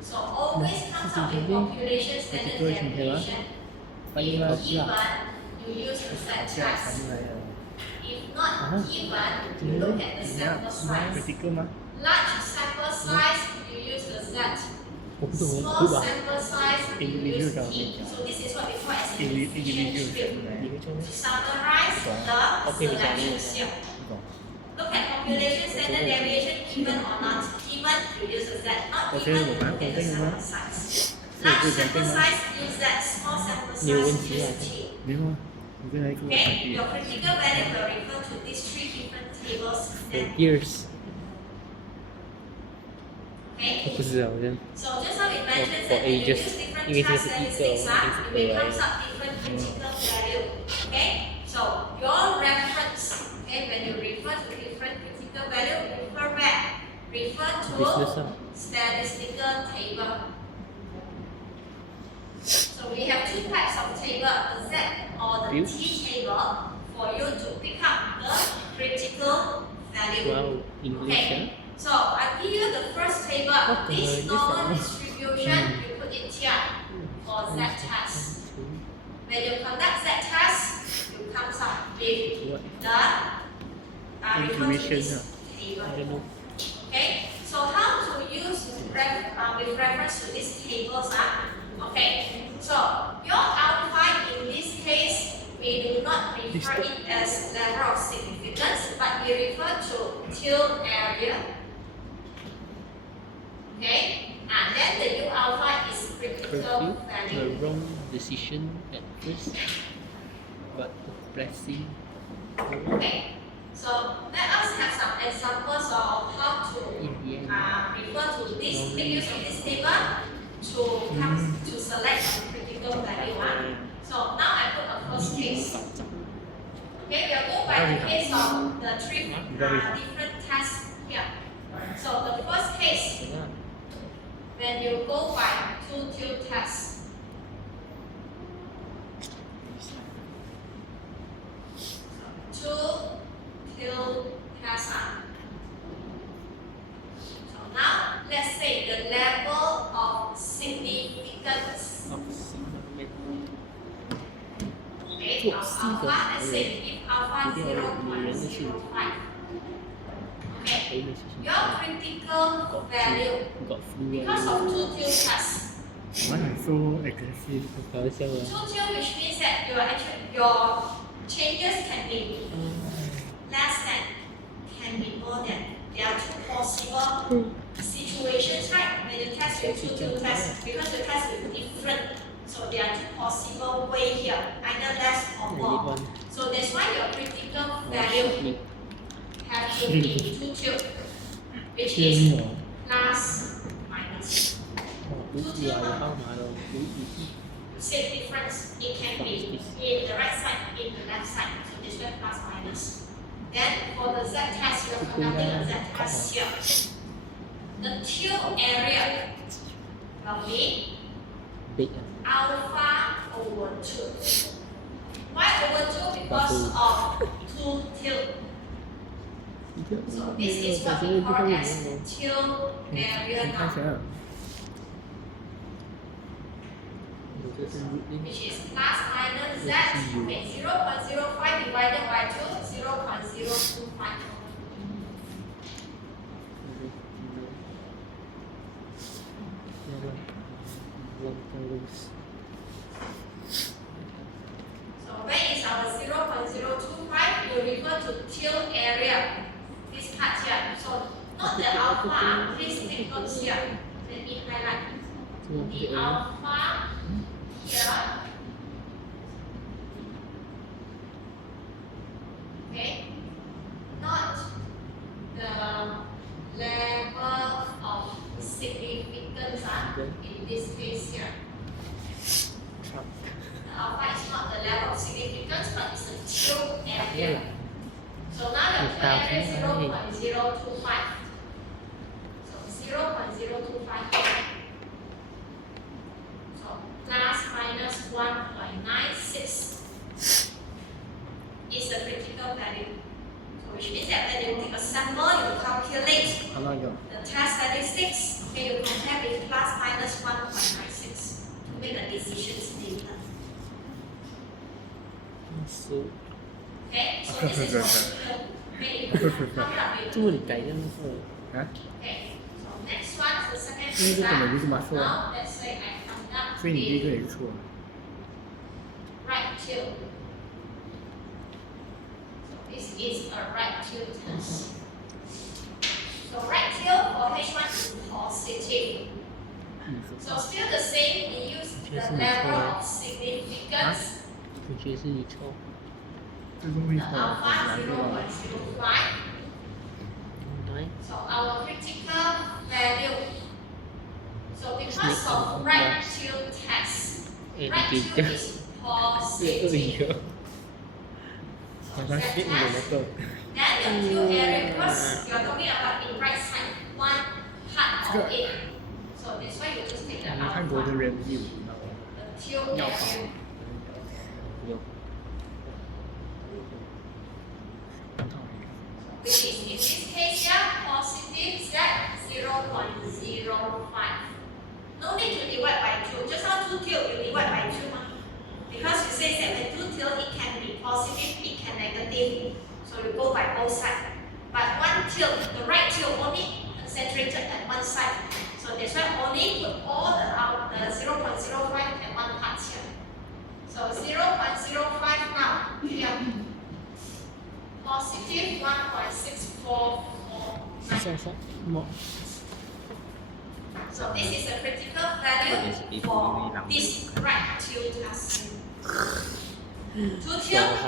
So always comes up with population standard deviation. If given, you use the z-test. If not given, you look at the sample size. Large sample size, you use the z. Small sample size, you use t. So this is what we call as an efficient trip. To summarize the selection here. Look at population standard deviation, given or not. Given, you use a z. Not given, you look at the sample size. Large sample size, use z. Small sample size, use t. Okay, your critical value will refer to these three different tables. Then, Years， okay. 不知道，好像 So just now we mentioned for that when you ages. use different 因为这个 trust 是一个， statistics, 这 it 是 becomes up different critical value. Okay? So your reference, okay, when you refer to different critical value, refer where? Refer business to 啊， statistical table. So we have two types of table, the Z or the View. T table, for you to pick up the critical value. wow English Okay, so I give you the first table. What the This is normal that? distribution, you put it here for z-test. When you conduct z-test, you come up with What? the refer to Information, this I table. don't know. Okay, so how to use with reference to these tables? Okay, so your alpha in this case, we do not refer it as level of significance, but we refer to till area. Okay, and then the U alpha is critical Perfume, value. the wrong decision at first, but pressing. Okay, so let us have some examples of how to In the end, refer to this, make use of this table to come to select the critical value. So now I put a first case. Okay, we are going by the case of the three different tests here. So the first case, when you go by two-till test, two-till test. So now let's say the level of significance. Okay, of alpha, let's say if alpha 0.05. Okay, your critical value got flu. because of two-till test. Why are so aggressive? 搞笑啊！ Two-till, which means that your changes can be less than, can be more than. There are two possible situations, right? When you test with two-till test, because you test with different, so there are two possible way here, either less or more. So that's why your critical value have to be two-till, which is plus minus. 读出来号码咯，读语义。 Same difference, it can be in the right side, in the left side. So this way plus minus. Then for the z-test, you are conducting a z-test here. The till area will be Big alpha over 2. Why over 2? Because of 2 till. So this is what we call as till area 先开始 now, 啊， which is plus minus z. Okay, 0.05 divided by 2, 0.025. So where is our 0.025? You refer to till area. This part here. So not the alpha. Please take note here. Let me highlight. The alpha here. Okay. Not the level of significance in this case here. The alpha is not the level of significance, but it's the till area. So now your till area is 0.025. So 0.025. So plus minus 1.96 is the critical value. So which means that when you take a sample, you calculate 好那个 the test statistics. Okay, you compare muscle， Okay, so this is muscular. Okay, you count up with 这么你改这样是？ 啊， Okay, so next one is the second 因为这 case. 本来就是 muscle 啊， Now let's say I conduct 所以你第一个 the 也是错的。 right tilt. So this is a right tilt test. So right tilt for H1 is positive. 嗯， So still the same, we use the level of significance. 我觉得是你错。这是为 The 什么？ alpha 难对吧？ 0.05. 来， So our critical value. So because of right tilt test, 哎， right 你 tilt 给 is 这 positive. 个， So 好像 Z 是你的 test. 那个， Then the tilt area, because you're talking about in right side, one part of it. So that's why you just take the 我们泰国的 alpha, 人是有那个 the tilt 要 area. 有 Which is in this case here, positive Z 0.05. No need to divide by 2. Just now 2 tilt, you divide by 2. Because you say that when 2 tilt, it can be positive, it can negative. So you go by both sides. But one tilt, the right tilt only concentrated at one side. So that's why only put all the 0.05 at one part here. So 0.05 now, here. Positive 1.6449. 上上么？ So this is a critical value for this right tilt test. Two 小 tilt 孩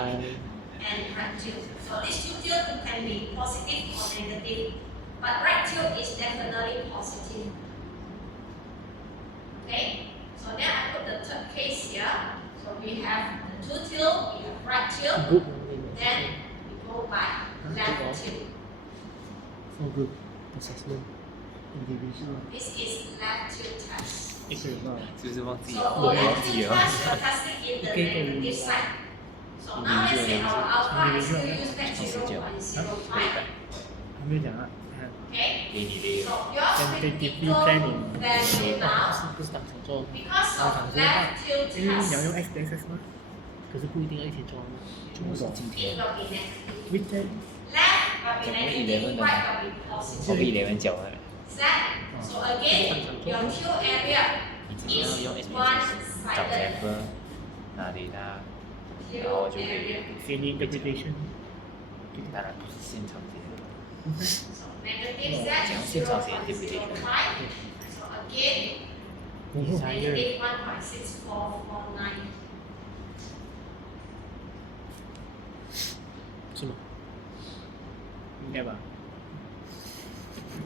and right tilt. So this two tilt can be positive or negative, but right tilt is definitely positive. Okay, so then I put the third case here. So we have the two tilt, we have right tilt, ，group then we go by left tilt. for group assessment， individual This is left tilt test. 一个人吧，就是忘记 So 了， for 我忘 left 记 tilt 了。 test, you're testing in the negative side. So now let's say our alpha is still use back 0.05. 还没有讲啊，你看 Okay. 给你的 So your Tentatively critical planning. value now, 不是当场做， because 当场 of 做的话 left tilt 因为你要用 test, X axis 吗？可是不一定要一天做啊。全部是今 it 天， will be negative. weekend Left will be 怎么 negative, 11的 right will be positive. 我比11脚了， Z. So again, your tilt area 你只要 is 用 S P S 找 one-sided. sample 拿 data， Tilt 然后就可 area. 以， feeling interpretation 当然不是现场写的， So negative Z 讲 is 现场写 0.05. interpretation， So again, 然后 negative 1.6449. 是吗应该吧？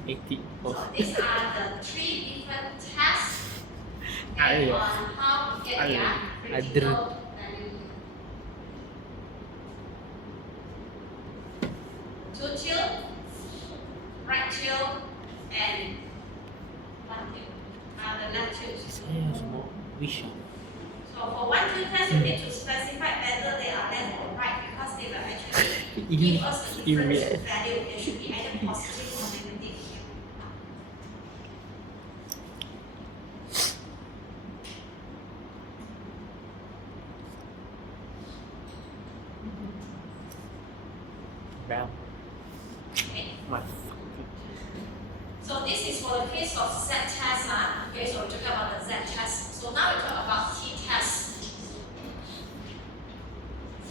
？80 So 哦， these are the three different tests Ayo. and on how to get Ayo. their Adr. critical value. Two tilt, right tilt, and one tilt are the left tilts. 还有什么 wish 啊？ So for one tilt test, you need to specify whether they are left or right because they will actually give us a different value. They should be either positive or negative here. brown Okay. 哇， So this is for the case of Z test. Okay, so we're talking about the Z test. So now we talk about T test.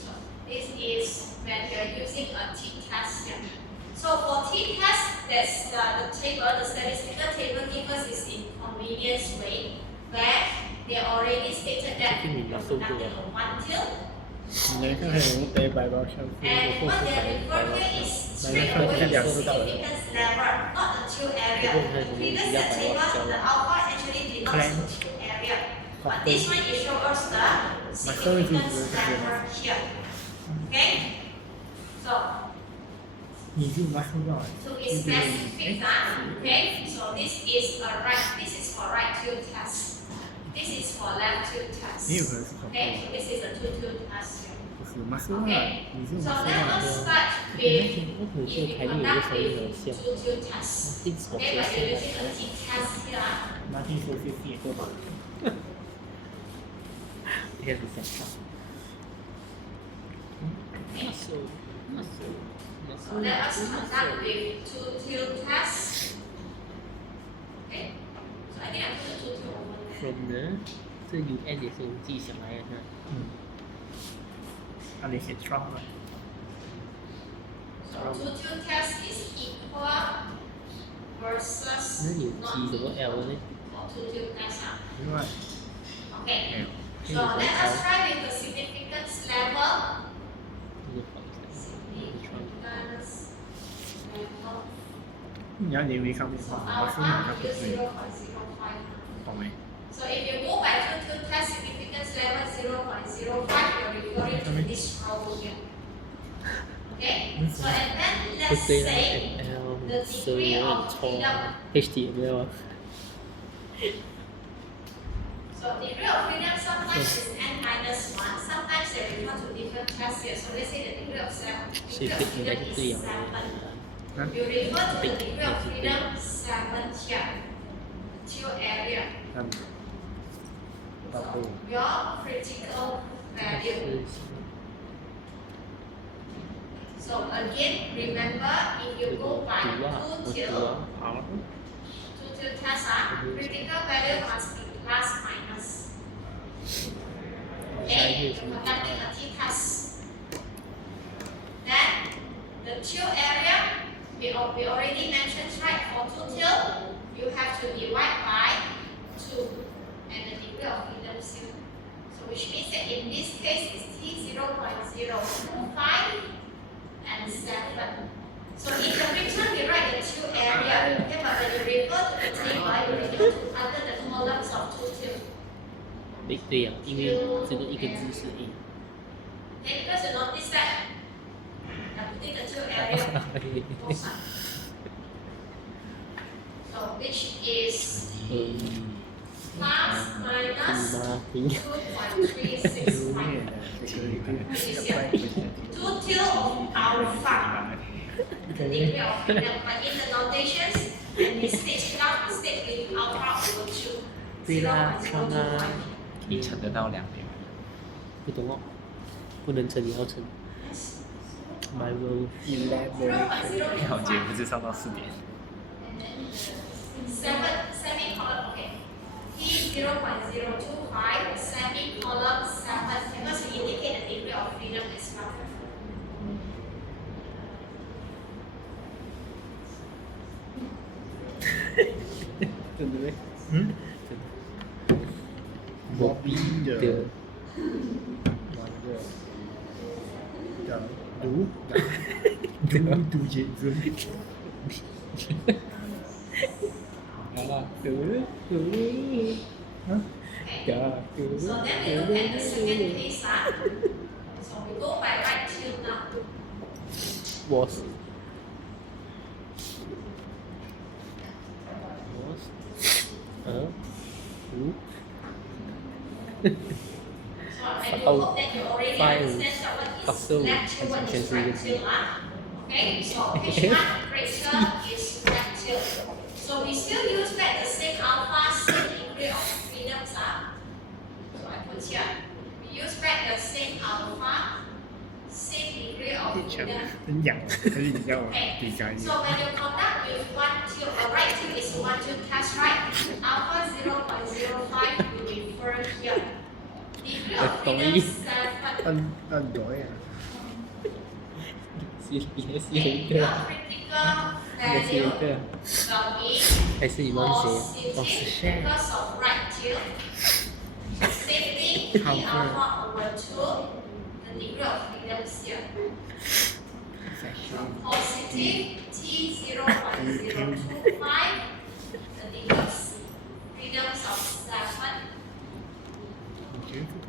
So this is when you're using a T test here. So for T test, there's the table, the statistical table gives us this in convenience way where they already stated that you're conducting a one tilt. 你来看看有没有背白包消息， And 我 what 后 they 是 are 白 referring 包 here is 消 straight 来看 away 看 the 两知道了。 significance level, not the tilt area. Previous table, the alpha actually denotes the tilt area. But this one it shows us the significance level here. Okay? So 你就拿收到了， to be specific, okay? So this is for right tilt test. This is for left tilt 你有 test. 可能是考 Okay, so this is a two tilt test here. 不是马修啊， Okay, 你是 so 马修 let 啊 us，start 那 with 天那可能 if 是 we 台历有个 conduct 声音 with 很像， two tilt test. 定什么 Okay, 学 but 校 you're using a T test here. 马丁说是写过吧？应该是想上。muscle, muscle, So muscle, let us muscle, conduct muscle. with two-tilt test. Okay. So I think I put the two-tilt over there. From the 这 UN 也是用记下来的是吧？อันนี้เขียน strong เลย So two-tilt test is equal versus 那你有 T 什么 L 呢？ or two-tilt test. หรือว่า Okay. L So let us try with the significance level. 这个放一下。 Significance level. 你要认为เขาเป็น So มาสู้หนัก alpha กับ is ตัวเอง 0.05. ถูกไหม So if you go by two-tilt test significance level 0.05, you're referring to this row here. Okay? So and then 不 let's 对啦 say ，ML the 所 degree 以有 of 点错 freedom. ，HTML 啊。 So degree of freedom sometimes is n minus 1, sometimes they refer to different tests here. So let's say the degree of freedom 所以这应该是对 is 的。 7. You refer to the degree of freedom 7 here. Till area. นั่นตับดู Your critical 这 value. 是 So again, remember if you go by 读啊，我 two 读 till 啊，好。 two-tilt test, critical value must be plus minus. 下一 Okay, 页是 conducting a t-test. Then the till area, we already mentioned, right? For two-tilt, you have to divide by 2 and the degree of freedom still. So which means that in this case it's t 0.025 and 7. So in the picture we write the till area, okay, but when you refer to the table, you refer to under the columns of two-tilt. 对对呀，因为这个一个字是 A。 Okay, because you notice that I'm putting the till area both sides. So which is plus 听 minus 吗？听。 2.365. เนี่ยจะเคยขึ้น Which is here. Two till of alpha. The degree of freedom, but in the notations, and this stage down, we state with alpha over 2. 对啦，看啦 0.025. 乘得到2点。不懂哦，不能乘也要乘。My role 好节不是上到4点。 Semicolon, okay. T 0.025, semicolon 7, because we indicate the degree of freedom as well. 真的咩？嗯真的。我逼的对。玩的的读读简直好啦，啊， Okay. So then we look at the second case. So we go by right till now. was who So I do hope that you already understand what Fossil. is left till, what is Can see right it. till. Okay, so page 1 greater is left till. So we still use back the same alpha, same degree of freedom. So I put here. We use back the same alpha, same degree of 变强 freedom. 很痒，可是你要 Okay. 比较 So when you conduct with 1 till, right till is 1 till test, right? Alpha 0.05 you refer here. Degree of freedom 7. 按多呀，是也 Okay, 是一 your 个， critical 也是一 value 个， will be 还是你忘写？哦，是 positive share。 because of right till. Same thing, T alpha over 2. The degree of freedom is here. Positive T 0.025. The degree of freedom of 7. 我觉得这个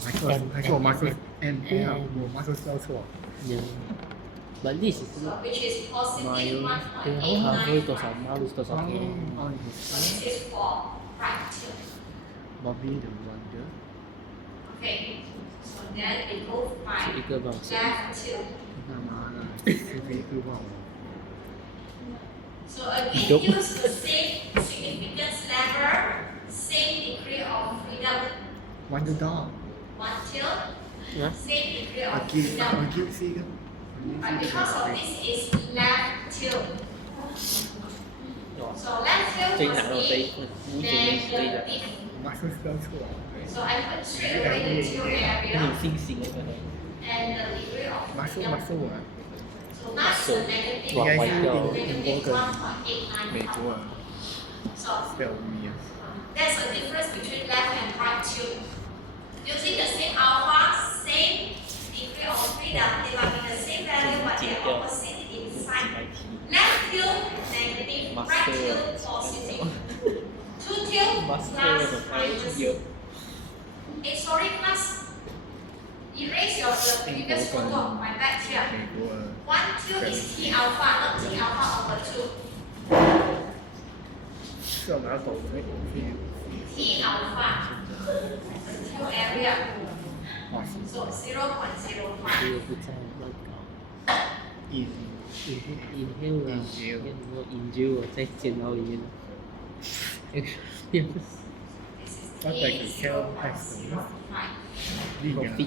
是，还是我妈说 N 对啊，我妈说叫错， Yeah. But this is So which is positive 对啊，它会多少 1.895. 马路多少 K？ 哦， So this is for right till. Bobby the Wonder， Okay. So then we go 是一 by 个吧？ left till. 他妈的，这个一个忘了， So again, use the same significance level, same degree of freedom. Wonder Dog， One till. Hả? same degree of Aquí, freedom. aquí sí. But because of this is left tilt. Rồi. So left tilt Trên was nặng đầu tay, deep, muốn then trên the đây là deep. Más esfuerzo. So I put straight away the tilt nhìn area xinh xinh ở đây. and the degree of Más freedom. más à. So that's the negative. Wow, quay cho Negative Important. 1.89. 美国 So 6.5 there's a difference between left and right tilt. Using the same alpha, same degree of freedom, they might be the same value but they are opposite inside. Left tilt negative, right tilt positive. Two tilt Master plus một cái minus. nhiều. Sorry class. Erase the previous photo of my back here. 美国 One tilt is T alpha, not T alpha over two. 是要拿走的。 T alpha. Tilt area. 哇， So 0.05. Chưa cứ sao nó có. 一 Inhale là Inhale. inhale rồi sẽ trên đâu in. This is Bắt T tay phải theo hai 0.05. 力 Một 量 tí.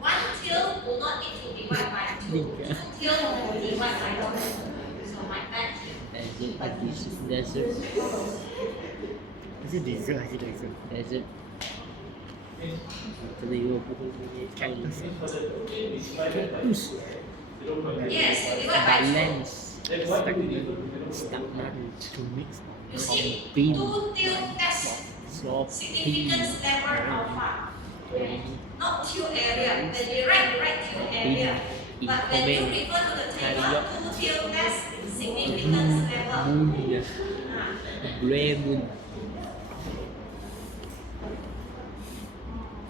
One tilt do not need to divide by two. Đi Two cả. tilt will divide by one. So my back here. Desert. cái gì giữa hay cái giữa Desert. Cái gì mà cũng cái Yes, you divide by two. balance. Stagnant. to mix You see, Beam. two tilt test Slope. significance level alpha. Not tilt area. When you write tilt area. But when you refer to the table, two tilt test significance level. Moon. Gray moon.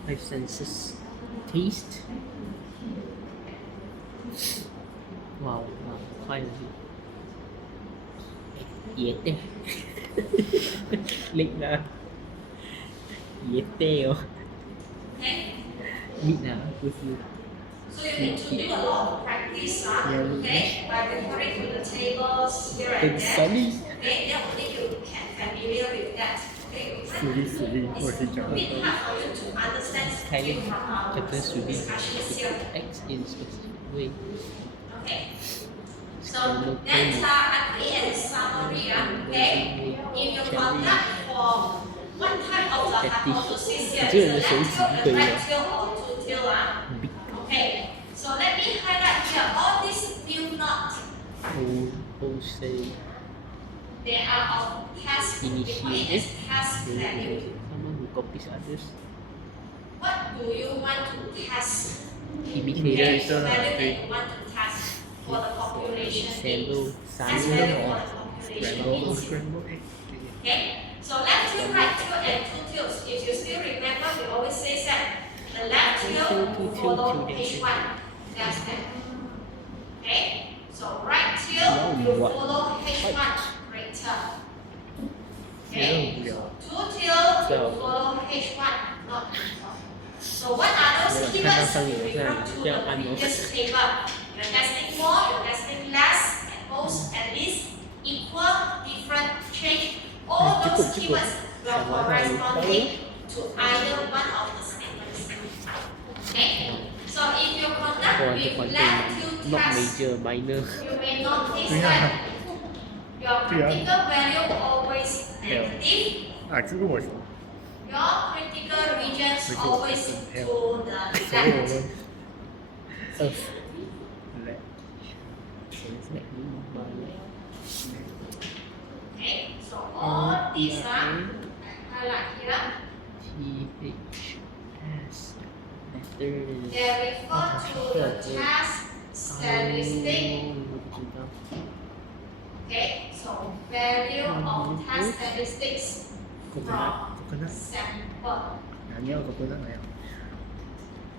Five senses. Taste. Wow, khoai là gì? Yete. Lịch là Yete. Okay? Biết nào cứ So you need to do a lot of practice, okay? By referring to the tables here and Từng there. study. Okay, then only you can familiar with that. Okay, xử lý của thị it's a trường bit hard for you to understand Thailand from can our just really discussions here. X in specific way. Okay. So that's agree and summary. Okay. If you conduct for one type of the hypothesis here, Chứ is là the số left chỉ tilt, the tùy right tilt, or two tilt. Big Okay. So let me highlight here all these new knots. wholesale They are of past, we call it as past value. someone who copies others. What do you want to test? Imitators. Okay, the value that you want to test for the population. Sample. Test value for the population. scramble means. scramble egg Okay, so left tilt, right tilt, and two tilts. If you still remember, we always say that the left tilt will follow H1. That's that. Okay, so right tilt will follow H1 greater. Okay, two tilt will follow H1 not equal. So what are those keywords you refer to the previous table? You're testing more, you're testing less, at most, at least, equal, different, change. All those keywords will corresponding to either one of the statements. Okay? So if you conduct Còn with khoản left tiền tilt not test, major, minor. you may notice that your critical value always negative. à chứ có một số Your critical regions always to the số đồ left. luôn Okay, so all these are highlight here. THS better. They refer to the test statistic. Okay, so value of test statistics from coconut sample. nhà nhớ coconut này không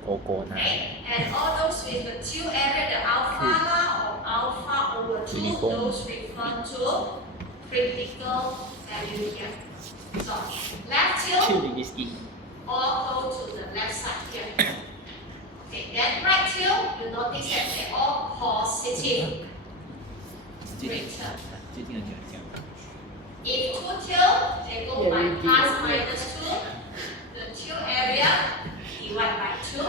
Coconut. Okay, and all those with the two area, the alpha or alpha over two, Uniform. those refer to critical value here. So left Chưa tilt được risky. all go to the left side here. Okay, then right tilt, you notice that they all positive. 最近最近的奖项。 If two tilt, they go by plus minus two. The tilt area divide by two.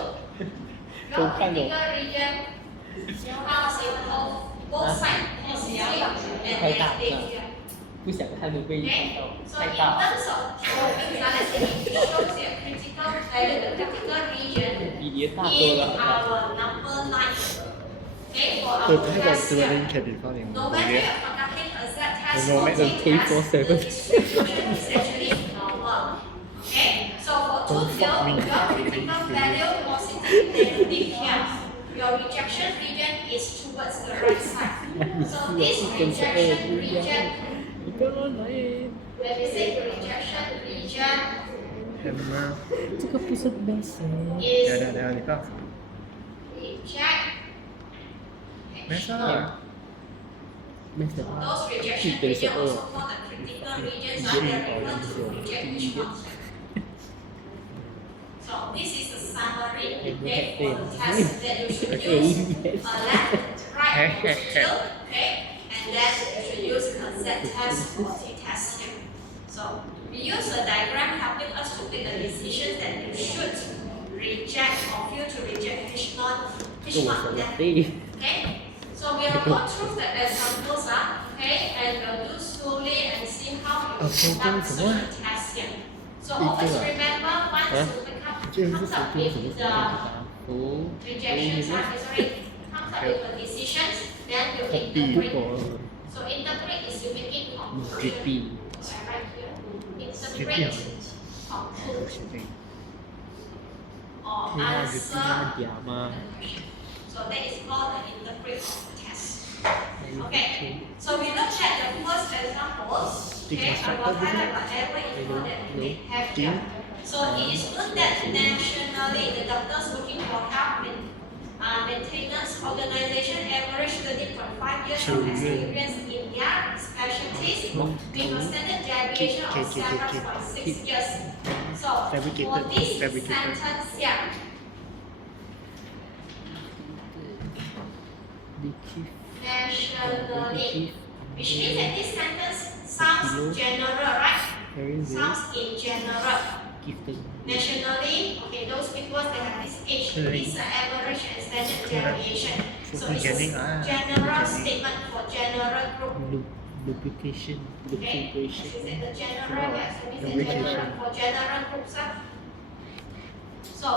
critical region comes in both sides, positive and negative here. 不想看的被看 Okay, 到 so 太 in 大， terms of drawings, let's say it shows the critical value, the critical region 比爷大多 in 了。 our number line. Okay, for คือ our ถ้าเกิด test ตัวเล่น here. เครดิตเขาอย่าง No โอ matter เค you're conducting a Z test No or matter T test, 24/7. the distribution is actually normal. Okay, so for tooth field, your critical value positive, negative here. Your rejection region is towards the right side. So this rejection region, 你跟我来， when we say the rejection region แฮมเมอร์ 这个不是 best เดี๋ยว is เดี๋ยวนี่ก็ reject ไม่ทราบ best Those rejection region also called the critical regions are they refer to reject which one. So this is a summary okay, for the test that you should use a left, right, tilt, okay, and then you should use a Z test or T test here. So we use a diagram helping us to make a decision that you should reject or fail to reject which 跟 one 我说 left. 对， Okay, so we'll go through the examples, okay, and we'll do slowly and see how you conduct such a test here. So always remember once you pick up, 这个是 comes 什 up 么 with 什么 the 福？ rejections, sorry, comes up with the decisions, then you interpret. So interpret is you make it conclusion. So I write here, interpret conclusion or 你看就这 answer 样嗲吗？ So that is called the interpret of the test. Okay, so we look at the first example. Okay, I will highlight whatever info that we have here. So it is good that nationally the doctors looking for health maintenance organization average 13.5 years of experience in their specialties with a standard deviation of 7.6 years. So for this sentence here, 你去 nationally, which means that this sentence sounds general, right? very well Sounds in general. give them Nationally, okay, those people that have this age, this average and standard deviation. So it's a general statement for general group. lubrication Okay, lubrication this is the general, yes, so this is general for general groups. So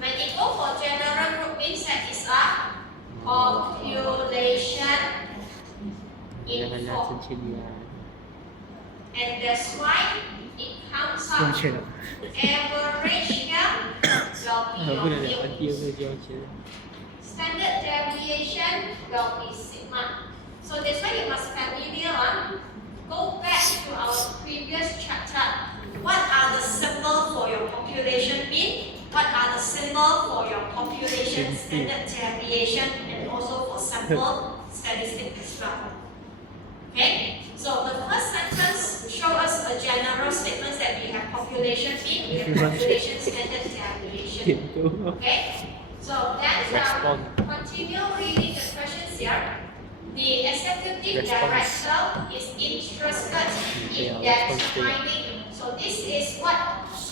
when it go for general group means that it's a population 让他拿 info. 成千里啊 And that's why it comes 用 up 钱了 average here will 不能 be 两 your 个第二个就要钱 standard deviation will be sigma. So that's why you must familiar go back to our previous chapter. What are the symbols for your population mean? What are the symbols for your population standard deviation and also for sample statistics as well? Okay, so the first sentence shows us a general statement that we have population mean, we have population standard deviation. 点多 Okay, so then Respond. continue reading the questions here. The executive Response. director is interested in Yeah, that response to- finding. So this is what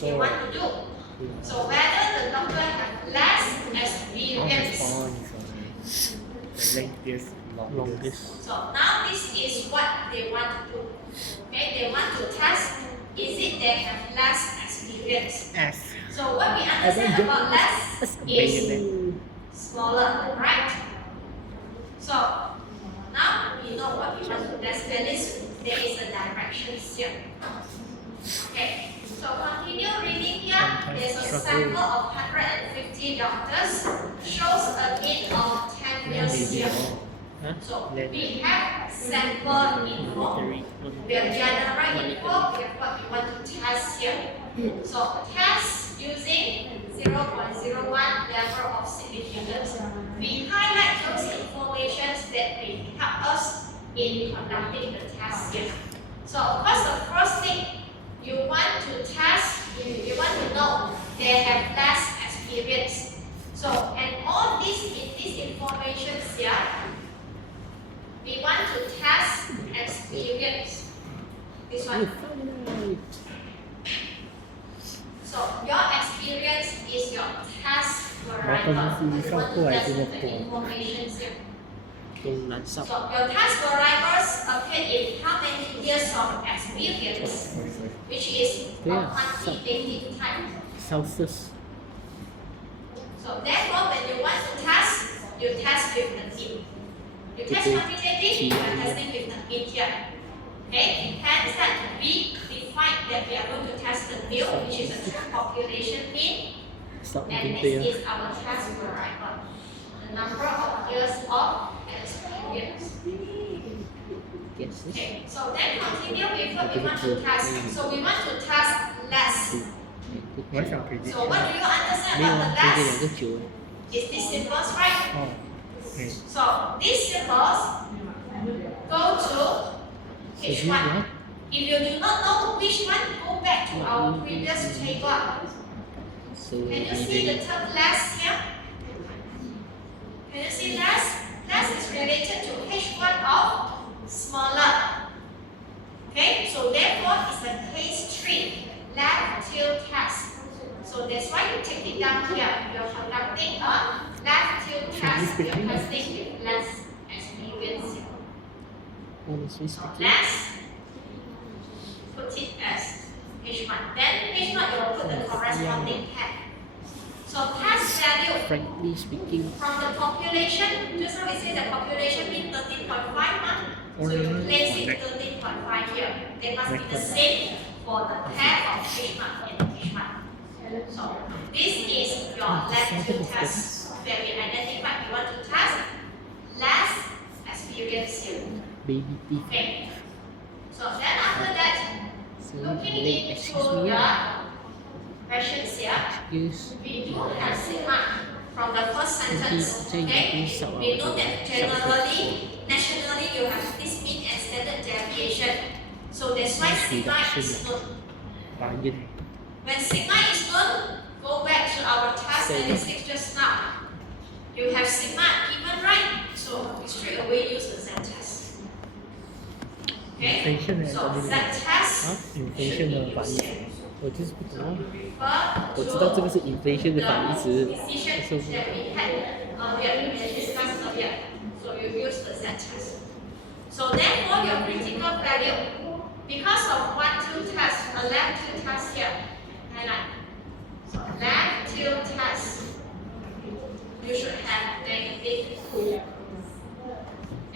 they want to do. So whether the doctor have less ต้อง experience. ฟอนthe length longest So now this is what they want to do. Okay, they want to test is it they have less experience. as So what we understand about less is smaller, right? So now we know what we want to test. At least there is a direction here. Okay, so continue reading here. There's a sample of 150 doctors. Shows a mean of 10 years here. So we have sample info. We have general info. We have what we want to test here. So test using 0.01 level of significance. We highlight those informations that will help us in conducting the test here. So what's the first thing you want to test? You want to know they have less experience. So and all this information here, we want to test experience. This one. So your experience is your test variety. 东西放过来这么多 information here. 都燃烧 So your task variables appear in how many years of experience, which is a Yeah, quantitative type. Celsius So therefore, when you want to test, you test with the mean. You test quantitative, you are testing with the mean here. Okay? Hence that we define that we are going to test the mu, which is a true population mean, sao and cũng this tiền is our test variable. The number of years of experience. yes Okay, so then continue with what we want to test. So we want to test less. nói sao prediction So what do you understand 没有 about 啊 the 这 less? 个2个9 Is this symbols right? 哦 okay So these symbols go to which Symbols one? what? If you do not know which one, go back to our previous table. so Can you see the term less here? Can you see less? Less is related to H1 of smaller. Okay, so therefore it's a case 3, lab till test. So that's why you take it down here. You're conducting a lab till test. You're testing with less experience. honestly So speaking less, put it as H1. Then H1 you'll put the corresponding tag. So test value frankly speaking from the population, just now we say the population means 13.5 months. So you place it 13.5 here. They must be the same for the pair of H1 and H1. So this is your lab 2 test where we identify we want to test less experience here. baby teeth Okay. So then after that, so looking late into excuse the me questions here, excuse we do have sigma from the first sentence. Jadi, Okay, saya we know that tak generally, nationally, you have this mean and standard deviation. So that's why sigma is known. banyak When sigma is known, go back to our task statistics just now. You have sigma given right, so we straight away use the z test. Okay, inflation and so z test inflation 的反义我就是不懂啊 refer 我知道这个是 inflation 的 the 反义词 decision that we had earlier, we discussed earlier. So you use the z test. So therefore, your critical value, because of 1, 2 test, a lab 2 test here, highlight. So lab 2 test, you should have -2.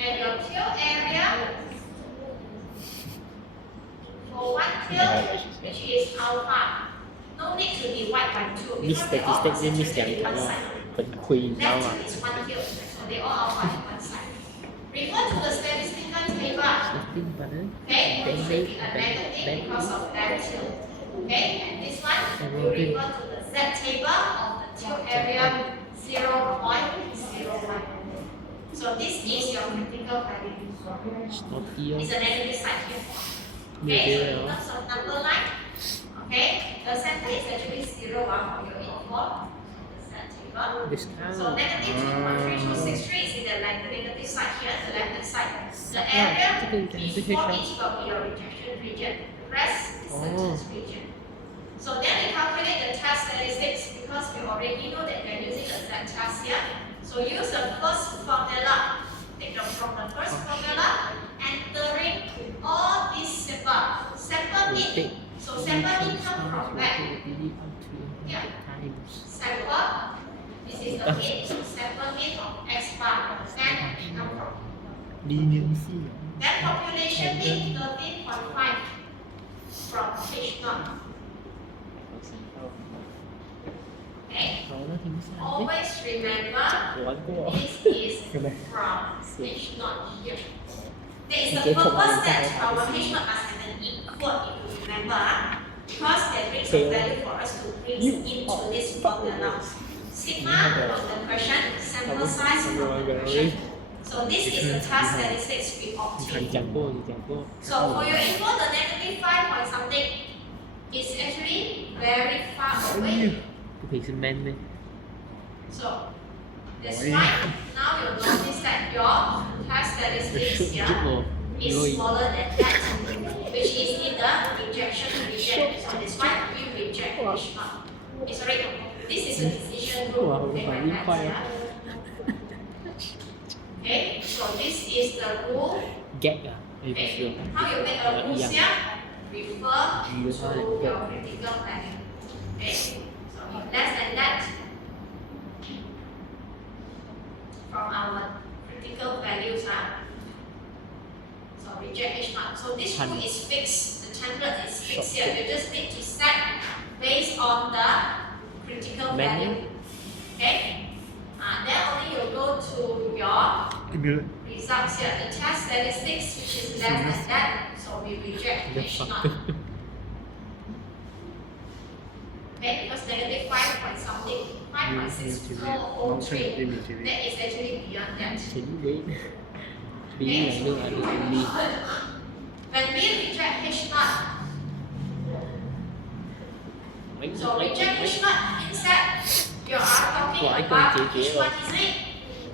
And your kill area for 1 kill, which is alpha, no need to divide by 2 miss because they all statistic 就 miss concentrate 两 in 堂 one 啊 side. 很亏你知道 Lab 吗 2 is 1 kill, so they all alpha in one side. Refer to the statistical table. Nothing but a Okay, Then it should they- be a then- negative then- because of lab 2. Okay, and this one, you Okay. refer to the Z table of the till area 0.01. So this is your critical value. snotty It's a negative side here. 没有 Okay, 别 so 人 in 哦 terms of number line, okay, the center is actually 0, 1 for your info. The Z table. discount So negative 2.3263 is in the negative side here, the left hand side. The area before each will be your rejection region. The rest is sentence region. So then we calculate the test statistics because we already know that we're using a set test here. So use the first formula. Take from the first formula, entering all these sample mean. So sample mean come from where? Yeah. Sample. This is the mean. So sample mean of x bar and come from. leniency Then population mean 13.5 from H0. Okay. 好那停下来 Always remember 我玩过 this is 对不对 from H0 here. There is a 直接从 purpose 哪里 that 看 our H0 must have an equal if you remember. Because that brings a value for us to bring into this formula. Sigma from the question, sample size from the question. So this is the task statistics we 你 obtain. 讲过你讲过 So for your info, the negative 5 point something is actually very far away. 不可以是 man 呢 So that's why now you notice that your test statistics here 我 is smaller than that, which is in the rejection region. So that's why we reject H1. Sorry, this is a decision Wow, bạn liên khoai không? Okay, so this is the rule. Ghét à? Ê, bình Okay, thường. how you make a Dạ, rule dạ. here? Refer Dạ, to dạ. your critical value. Okay, so if less than that, from our critical values, so reject H naught. So this rule is fixed. The template is fixed here. You just need to set based on the critical Menu. value. Okay, then only you go to your Email results here, the test statistics, which is less than that, so we reject Yes, H naught. Okay, because negative 5 point something, 5.6403, that is actually beyond that. Chính vì bí là nước là được em đi. When we reject H naught, so reject H naught instead, you are talking Quả about con chị which rồi. one is it?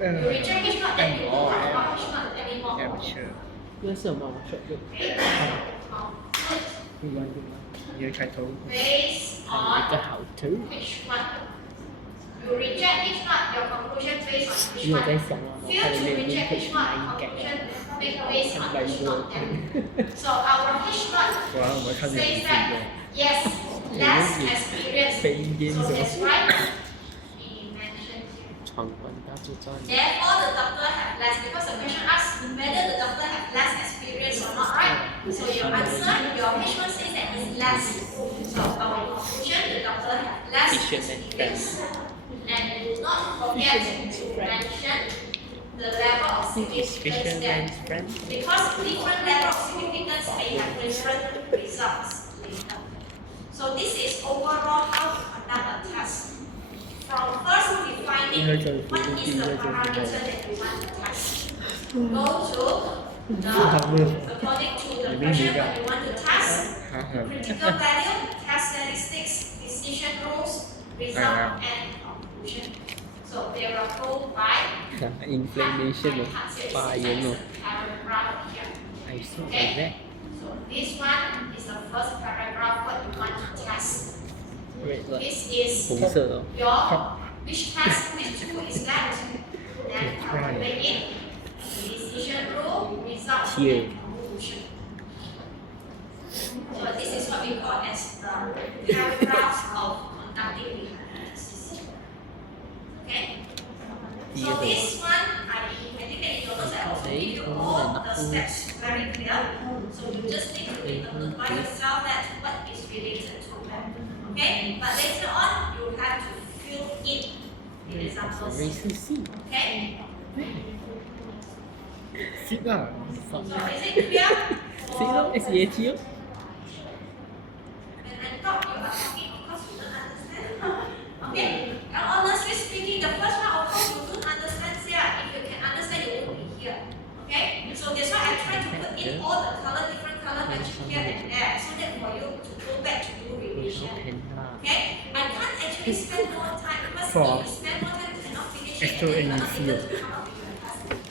You reject H naught, then you don't talk about H naught anymore. amateur. Nó sợ mà sợ được. Okay? You try to Based Cái on hậu thứ. H1. You reject H1, your conclusion based on Nhưng mà cái H1. sợ mà nó Fail phải to lên đến reject thực H1, này cả. conclusion based on Bay vô. H1. So our H1 wow, my cousin says is that yes, less experience. Playing games So also. that's right. We mentioned here. Chọn quần ta cho cho. Therefore, the doctor have less because the question asks whether the doctor have less experience or not, right? So your answer, your H1 says that is less. So our conclusion, the doctor have less experience. And do not forget to mention the level of significance there. Friends. Because different level of significance may have different results later. So this is overall how to conduct a test. From first defining what is the parameter that you want to test. Go to according to the question what you want to test, critical value, test statistics, decision rules, result, and conclusion. So they are told by Inflammation of fire, no. paragraph here. I saw like that. So this one is the first paragraph what you want to test. Red light. This is Hồng sợ không? your which test, which tool is that? Then calculate it. Decision rule, result, Here. and conclusion. So this is what we call as the paragraphs of conducting the analysis. Okay? So Here. this one, I think that you notice I also give you all the steps very clear. So you just need to identify yourself that what is related to that. Okay? But later on, you have to fill in the examples. Racist. Okay? sit lah. So is it clear? Xí lắm, em dễ chiếu. When I talk, you are talking, of course you don't understand. Okay? And honestly speaking, the first one, of course, you don't understand here. If you can understand, you won't be here. Okay? So that's why I try to put in all the color, different color matching here and there, so that for you to go back to do revision. Okay? I can't actually spend more time because For if you spend more time, you cannot finish it extra and then you are not NEC. able to come up with your task later.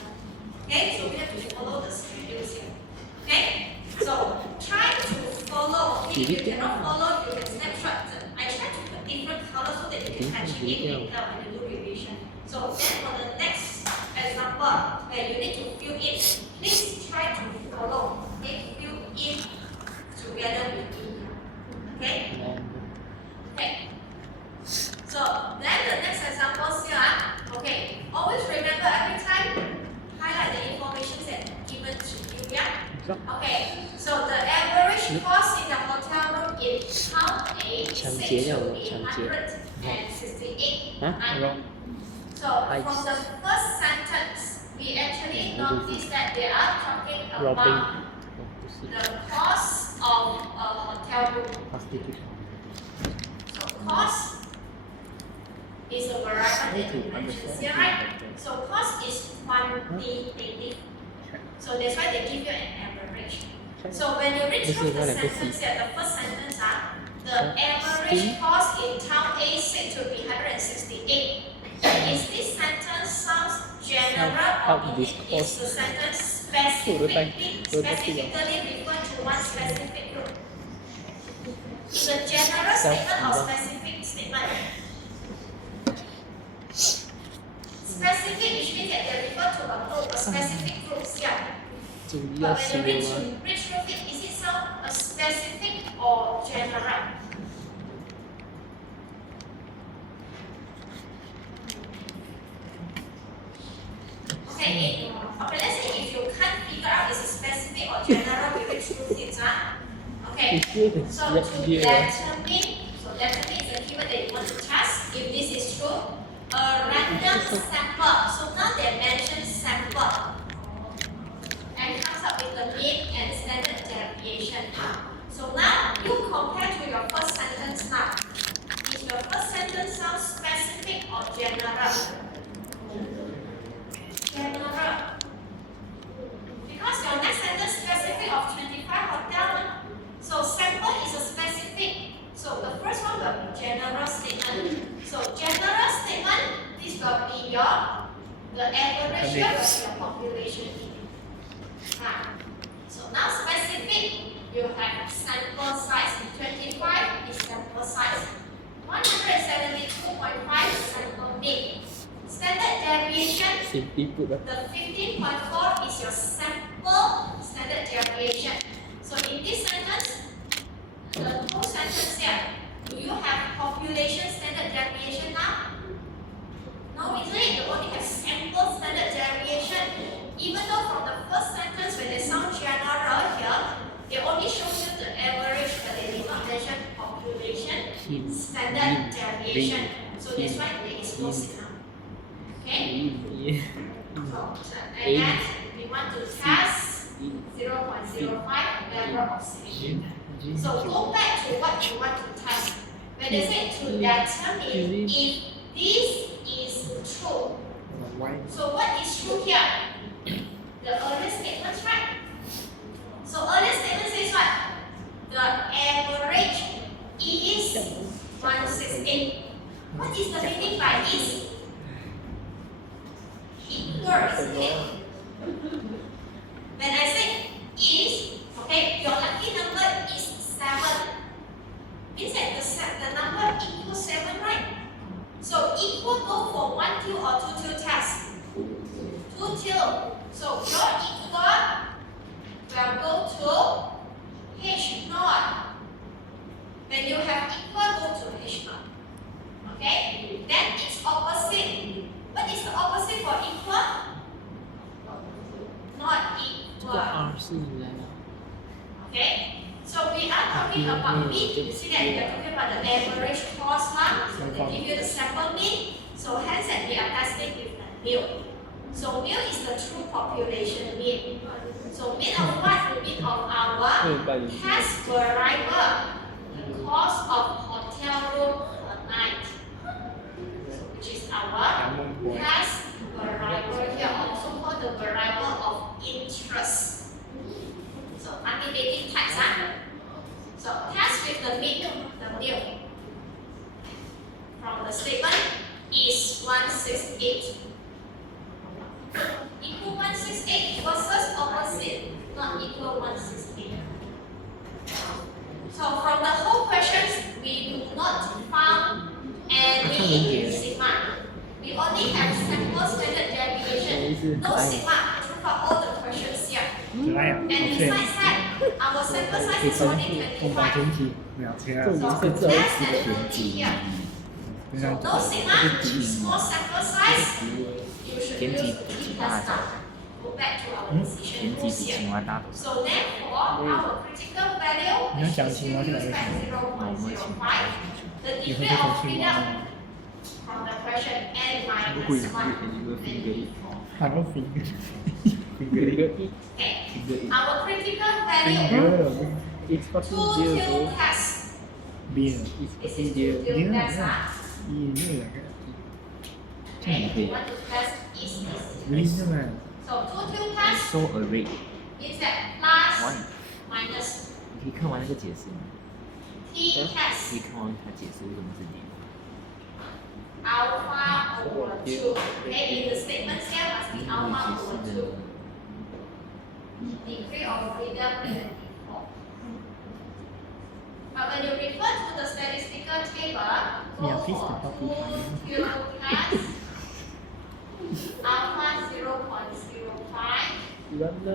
Okay? So we have to follow the schedules here. Okay? So try to follow. If you cannot follow, you can snapshot. I try to put different colors so that you can match it later when you do revision. So then for the next example, where you need to fill in, please try to follow. Okay? Fill in together with me. Okay? Okay. So then the next examples here, okay, always remember every time highlight the information that given to you, yeah? Okay, so the average cost in the hotel room in town A Chẳng said chế to nhau, be chẳng chế. 168. Hả? So from the first sentence, we actually notice that they are talking Robbing. about the cost of a hotel room. Prostitution. So cost is a variable that you mentioned here, right? So cost is quantitative. So that's why they give you an average. So when you read through the sentence here, the first sentence the average cost in town A said to be 168. Is this sentence sounds general or is the sentence specifically refer to one specific group? The general statement or specific statement? 要 But 形 when 容 you 吗？ retrofit, is it sound a specific or general? Okay, let's say if you can't figure out is it specific or general, we retrofit, okay. 你说的 So 直 to 接 determine is a keyword that you want to test. If this is true, a random sample. So now they mention sample and comes up with the mean and standard deviation. So now you compare to your first sentence now. Is your first sentence sound specific or general? General. Because your next sentence specific of 25 hotel. So sample is a specific. So the first one will be general statement. So general statement, this will be the average here will be your population. So now specific, you have sample size. 25 is sample size. 172.5 is sample mean. Standard deviation, 先第一步的 the 15.4 is your sample standard deviation. So in this sentence, the whole sentence here, do you have population standard deviation now? No, isn't it? You only have sample standard deviation. Even though from the first sentence, when they sound general here, they only show you the average, but they did not mention population standard deviation. So that's why there is no signal. Okay? And then we want to test 0.05 level of symmetry. So go back to what you want to test. When they say to determine if this is true. Why? So what is true here? The earlier statements, right? So earlier statement says what? The average is 168. What is the meaning by is? Equals. Okay? When I say is, okay, your lucky number is 7. Means that the number equals 7, right? So equal go for 1 till or 2 till test. 2 till. So your equal will go to H naught. When you have equal, go to H naught. Okay? Then it's opposite. What is the opposite for equal? Not 这个 equal. R 是来了， Okay? So we are talking about mean. You see that we are talking about the average cost now. So they give you the sample mean. So hence that we are testing with the mu. So mu is the true population mean. So mean of what? Mean of our 会把你 test variable, the cost of hotel room per night, which is our test variable here, also called the variable of interest. So quantitative types, So test with the mu, from the statement is 168. Equal 168 versus opposite, not equal 168. So from the whole questions, we do not found any sigma. We only have sample standard deviation. No sigma throughout all the questions here. 怎么样 And ？OK， besides that, our sample size is only 空房 25. 天气2000 So 啊， less than 20 here. 非 So 常 no sigma, small sample size, you should use T plus R. Go back to our decision 天气 rules 比 here. 青蛙大多少？ So therefore, our critical value, 你要 which 讲 is 青蛙是哪个 used 青 by 蛙？ 0.05, the 以后 degree 就 of 从青 freedom 蛙。 from the question n 如果有 minus 1. 一个 finger 哪个 finger？ 有一个 E Okay. Our critical value, finger it's fucking two zero till bro test. beer it's This fucking is zero two till test, huh? 一那个 Okay. We want to test is this. 零是吗？ So two till test so array is that plus one， minus 你可以看完那个解释吗？ t 可以 test 看完他解释为什么是零。 alpha over 2. Okay, in the statements here must be 你 alpha 解 over 释 2. 的 Degree of freedom in the default. But when you refer to the statistical table, go Yeah, please for don't 2 copy. till test alpha 0.05. 完了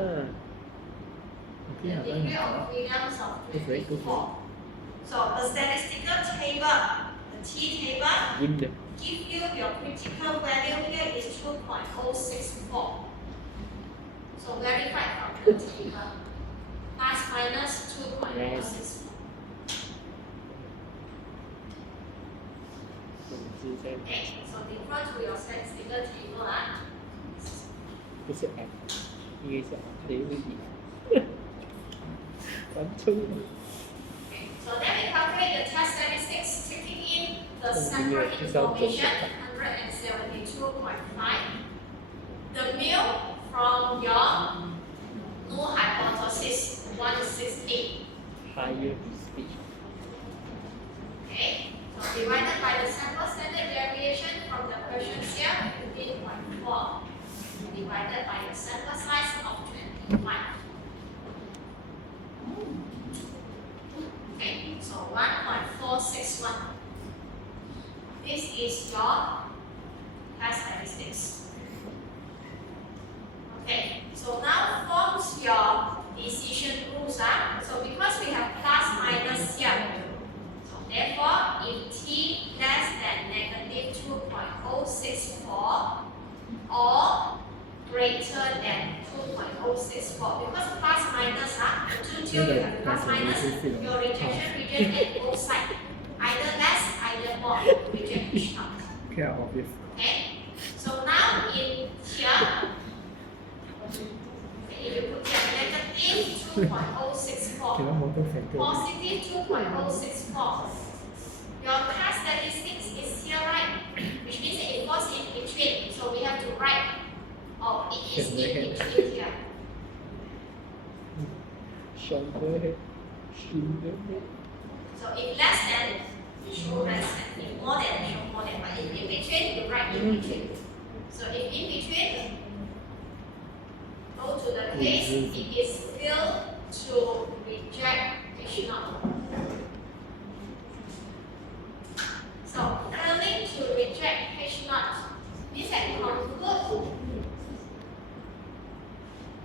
the degree of freedoms of Go for it, go for 24. So the statistical table, the T table, ยิ้มเดี๋ยว give you your critical value here is 2.064. So verify from the table. Plus minus 2.064. ผมซื้อแค่ Okay, so refer to your statistical table. 不是 app 应该是 app 的问题完成了 Okay, so then we calculate the test statistics, taking in the sample information, 172.5. The mu from your null hypothesis, 168. higher speech Okay, so divided by the sample standard deviation from the questions here, 15.4. Divided by the sample size of 25. Okay, so 1.461. This is your test statistics. Okay, so now forms your decision rules. So because we have plus minus here, so therefore if t less than negative 2.064 or greater than 2.064, because plus minus, until you have plus minus, your rejection region at both sides, either less, either more, reject each not. care of it. Okay, so now in here, if you put here negative 2.064, Cannot motor center. positive 2.064, your test statistics is here, right? Which means that it falls in between, so we have to write, oh, it is in between here. shoulder head shoulder head So if less than, you show less than. If more than, you show more than. But if in between, you write in between. So if in between, go to the case, it is still to reject H0. So failing to reject H0 means that conclude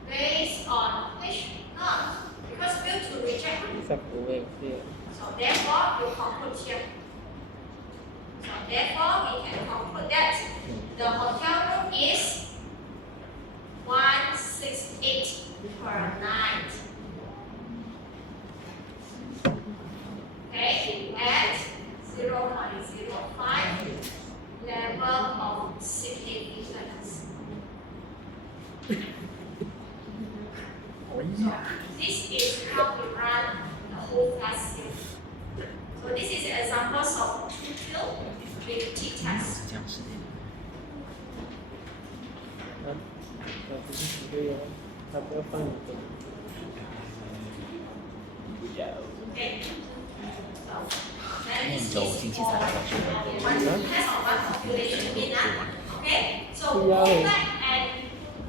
based on H0 because fail to reject. subway here So therefore, you conclude here. So therefore, we can conclude that the hotel room is 168 per night. Okay, at 0.05 level of significance. This is how we run the whole class here. So this is examples of two-field with t-test. 这样是的。不是几个人他不要放你的 Okay. So then this 周星期三的老师 one test of one population mean. Okay. So Yeah. go back and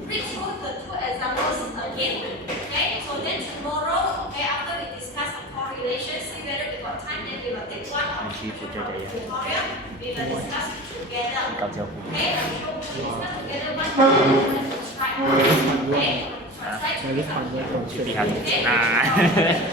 read through the two examples again. Okay. So then tomorrow, okay, after we discuss the correlation, see whether we got time, then we will take one or two tutorial. We will discuss it together. 高教部 Okay. I'm sure we will discuss together one to try. Okay. So try to 那就看着同学。 比他啊。